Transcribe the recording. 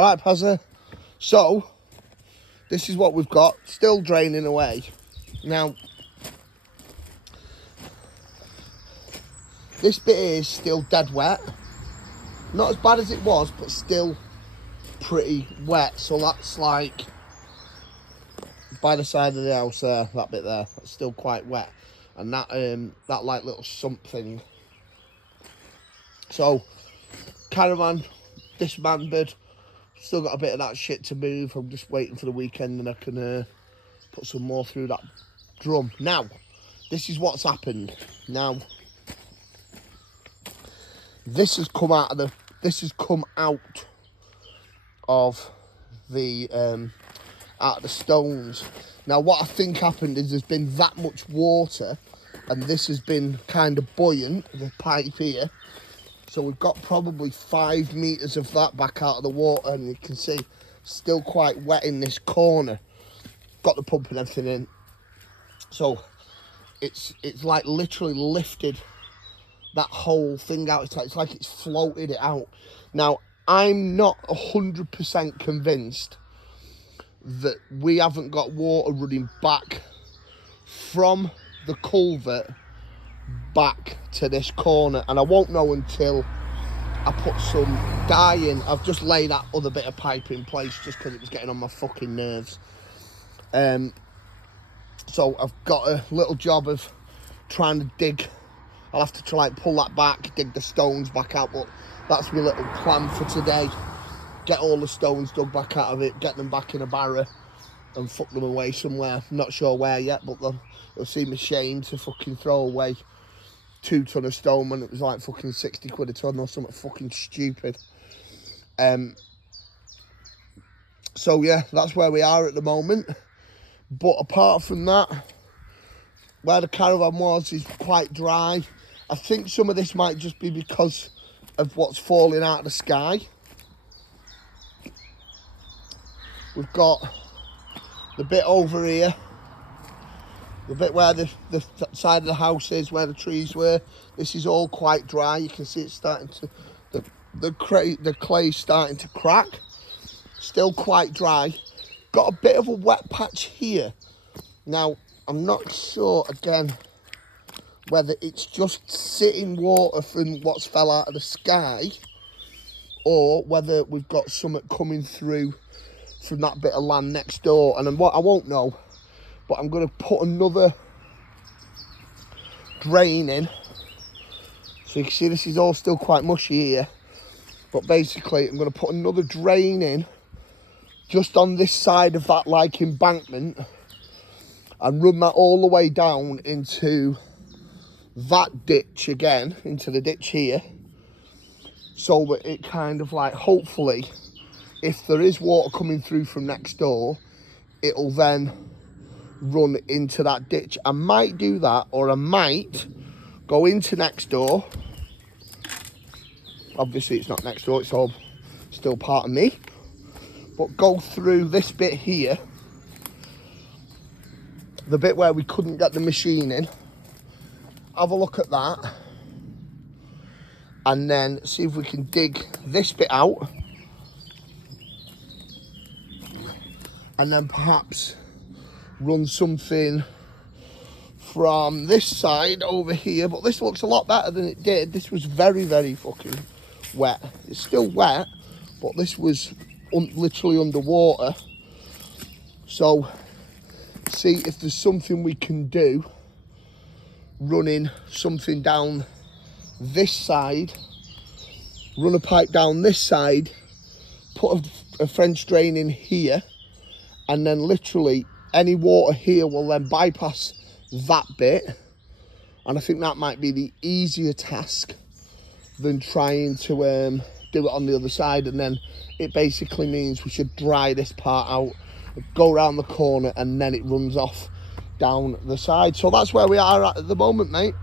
All right, Pezza. So, this is what we've got. Still draining away. Now, this bit is still dead wet. Not as bad as it was, but still pretty wet. So that's like by the side of the house there, that bit there. That's still quite wet. And that like little something. So, Caravan dismembered. Still got a bit of that shit to move. I'm just waiting for the weekend and I can put some more through that drum. Now, this is what's happened. Now, this has come out of the stones. Now, what I think happened is there's been that much water, and this has been kind of buoyant, the pipe here. So we've got probably 5 meters of that back out of the water, and you can see still quite wet in this corner. Got the pump and everything in. So it's like literally lifted that whole thing out. It's like it's floated it out. Now, I'm not 100% convinced that we haven't got water running back from the culvert back to this corner, and I won't know until I put some dye in. I've just laid that other bit of pipe in place just because it was getting on my fucking nerves. So I've got a little job of trying to dig. I'll have to try and pull that back, dig the stones back out, but that's my little plan for today. Get all the stones dug back out of it, get them back in a barrow and fuck them away somewhere. I'm not sure where yet, but it'll seem a shame to fucking throw away 2 ton of stone when it was like fucking 60 quid a ton or something fucking stupid. So yeah, that's where we are at the moment. But apart from that, where the Caravan was is quite dry. I think some of this might just be because of what's falling out of the sky. We've got the bit over here, the bit where the side of the house is, where the trees were. This is all quite dry. You can see it's starting to, the clay's starting to crack. Still quite dry. Got a bit of a wet patch here. Now, I'm not sure, again, whether it's just sitting water from what's fell out of the sky, or whether we've got something coming through from that bit of land next door. And I won't know, but I'm going to put another drain in. So you can see this is all still quite mushy here. But basically, I'm going to put another drain in just on this side of that like embankment and run that all the way down into that ditch again, into the ditch here, so that it kind of like, hopefully, if there is water coming through from next door, it'll then run into that ditch. I might do that, or I might go into next door. Obviously it's not next door, it's all still part of me, but go through this bit here, the bit where we couldn't get the machine in, have a look at that, and then see if we can dig this bit out, and then perhaps run something from this side over here. But this looks a lot better than it did. This was very, very fucking wet. It's still wet, but this was literally underwater. So see if there's something we can do, running something down this side, run a pipe down this side, put a French drain in here, and then literally any water here will then bypass that bit. And I think that might be the easier task than trying to do it on the other side. And then it basically means we should dry this part out, go around the corner, and then it runs off down the side. So that's where we are at the moment, mate.